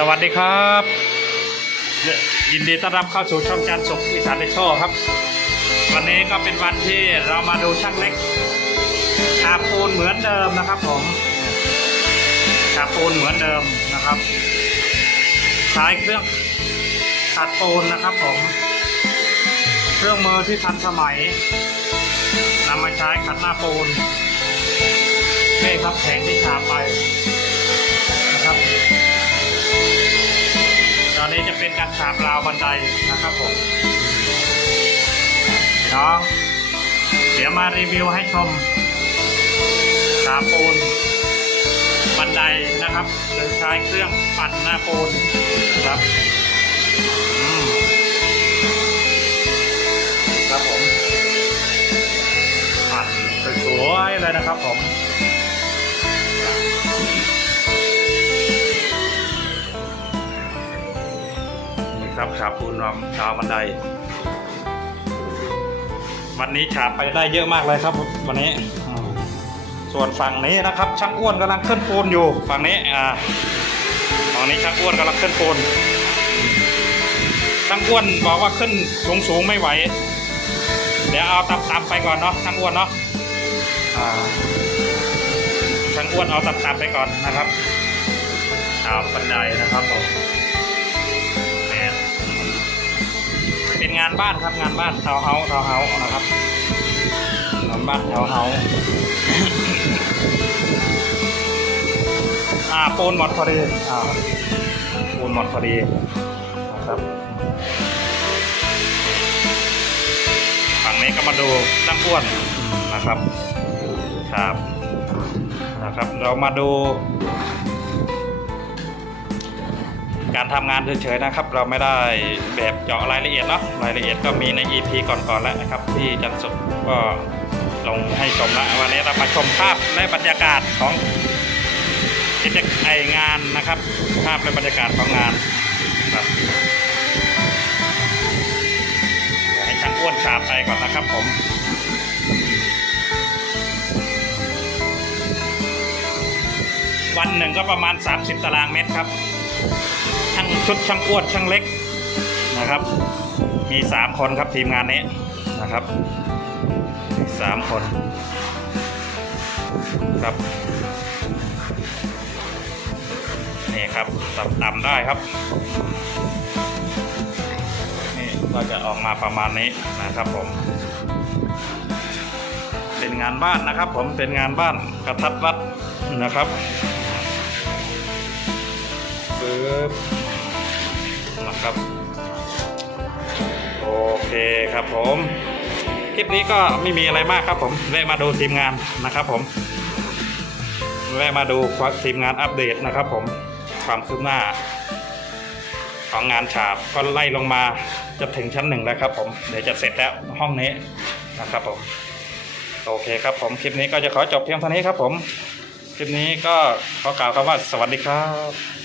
สวัสดีครับ ยินดีต้อนรับเข้าสู่ช่องจานสุขอีสานในโชว์ครับ วันนี้ก็เป็นวันที่เรามาดูช่างเล็กฉาบปูนเหมือนเดิมนะครับผมฉาบปูนเหมือนเดิมนะครับใช้เครื่องขัดปูนนะครับผม เครื่องมือที่ทันสมัยนำมาใช้ขัดหน้าปูนนี่ครับแผงที่ฉาบไป จะเป็นการฉาบราวบันไดนะครับผมพี่น้อง เดี๋ยวมารีวิวให้ชมฉาบปูนบันไดนะครับโดยใช้เครื่องปั่นหน้าปูนนะครับอืมครับผมปั่นสวยๆเลยนะครับผม ครับฉาบปูนรำชาวบันได วันนี้ฉาบไปได้เยอะมากเลยครับ วันนี้ ส่วนฝั่งนี้นะครับ ช่างอ้วนกำลังขึ้นปูนอยู่ ฝั่งนี้อ่าฝั่งนี้ช่างอ้วนกำลังขึ้นปูนช่างอ้วนบอกว่าขึ้นสูงสูงๆไม่ไหว เดี๋ยวเอาต่ำๆไปก่อนเนาะช่างอ้วนเนาะช่างอ้วนเอาต่ำๆไปก่อนนะครับชาวบันไดนะครับผม งานบ้านครับงานบ้านเทาเฮาเทาเฮานะครับงานบ้านเทาเฮาอ่าปูนหมดพอดีอ่าปูนหมดพอดีนะครับฝั่งนี้ก็มาดูตั้งอ้วนนะครับครับนะครับ เรามาดู การทำงานเฉยๆนะครับ เราไม่ได้แบบเจาะรายละเอียดเนาะรายละเอียดก็มีใน EP ก่อนๆแล้วนะครับ ที่จันสุขก็ลงให้ชมล้ววันนี้เรามาชมภาพและบรรยากาศของกิจไองานนะครับ ภาพและบรรยากาศของงานครับให้ช่างอ้วนฉาบไปก่อนนะครับผมวันหนึ่งก็ประมาณ 30 ตารางเมตรครับ ช่างชุดช่างอ้วนช่างเล็กนะครับ มีสามคนครับทีมงานนี้นะครับสามคนครับนี่ครับต่ำๆได้ครับนี่ก็จะออกมาประมาณนี้นะครับผม เป็นงานบ้านนะครับผมเป็นงานบ้านกระทัดรัดนะครับ ปึ๊บนะครับ โอเคครับผม คลิปนี้ก็ไม่มีอะไรมากครับผมแวะมาดูทีมงานนะครับผมแวะมาดูทีมงานอัปเดตนะครับผมความคืบหน้า ของงานฉาบก็ไล่ลงมาจะถึงชั้นหนึ่งแล้วครับผมเดี๋ยวจะเสร็จแล้วห้องนี้นะครับผมโอเคครับผมคลิปนี้ก็จะขอจบเพียงเท่านี้ครับผม คลิปนี้ก็ขอกล่าวคำว่าสวัสดีครับ